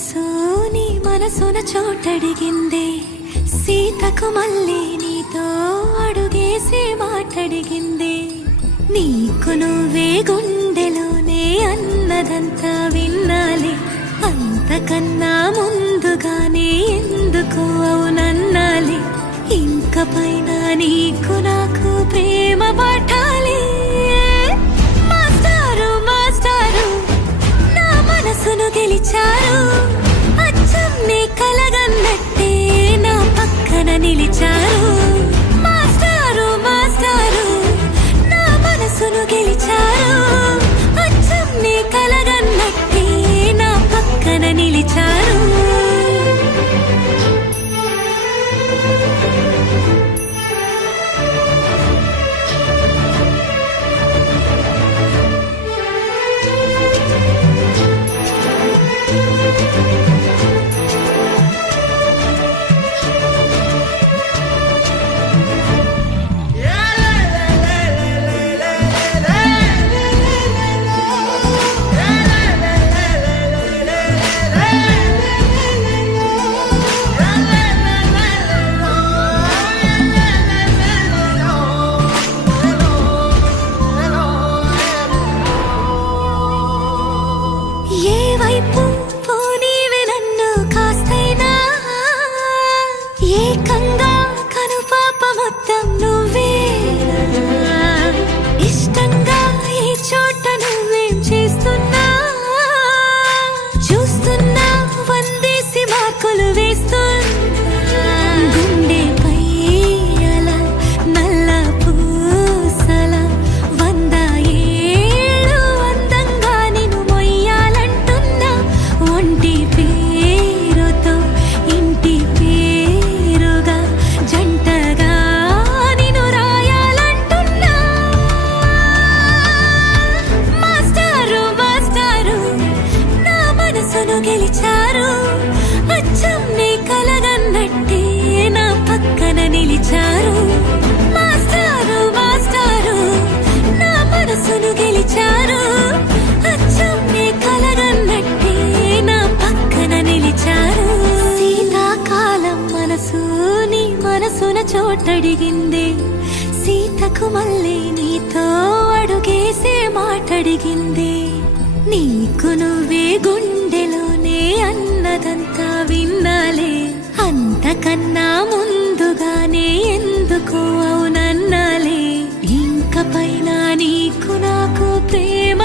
మనసు నీ మనసున చోటడిగిందే, సీతకు మళ్ళీ నీతో అడుగేసి మాటడిగిందే. నీకు నువ్వే గుండెలోనే అన్నదంతా విన్నాలి, అంతకన్నా ముందుగానే ఎందుకు అవునన్నాలి. ఇంక పైన నీకు నాకు ప్రేమ పట్టాలి. మాస్టారు మాస్టారు నా మనసును గెలిచారు, అచ్చం నీ కలగన్నట్టే నా పక్కన నిలిచారు. మాస్టారు మాస్టారు నా మనసును గెలిచారు, అచ్చం నీ కలగన్నట్టే నా పక్కన నిలిచారు. ఏకంగా కనుపాప మొత్తం నువ్వేనా, ఇష్టంగా ఈ చోట నువ్వేం చేస్తున్నా, చూస్తున్నా వందేసి మార్కులు వేస్తున్నా. గుండెపై అలా నల్ల పూసల 100 ఏళ్ళు అందంగా నిన్ను మొయ్యాలంటున్నా. ఒంటి పేరుతో ఇంటి పేరుగా జంటగా నిన్ను రాయాలంటున్నా. మాస్టారు మాస్టారు నా మనసును గెలిచారు, అచ్చం నీ కలగన్నట్టే నా పక్కన నిలిచారు. మాస్టారు మాస్టారు నా మనసును గెలిచారు, అచ్చం నీ కలగన్నట్టే నా పక్కన నిలిచారు. శీతాకాలం మనసు నీ మనసున చోటడిగిందే, సీతకు మళ్ళీ నీతో అడుగేసే మాటడిగిందే. నీకు నువ్వే గుండెలోనే అన్నదంతా విన్నాలే, అంతకన్నా ముందుగానే ఎందుకు అవునన్నాలే. ఇంక పైన నీకు నాకు ప్రేమ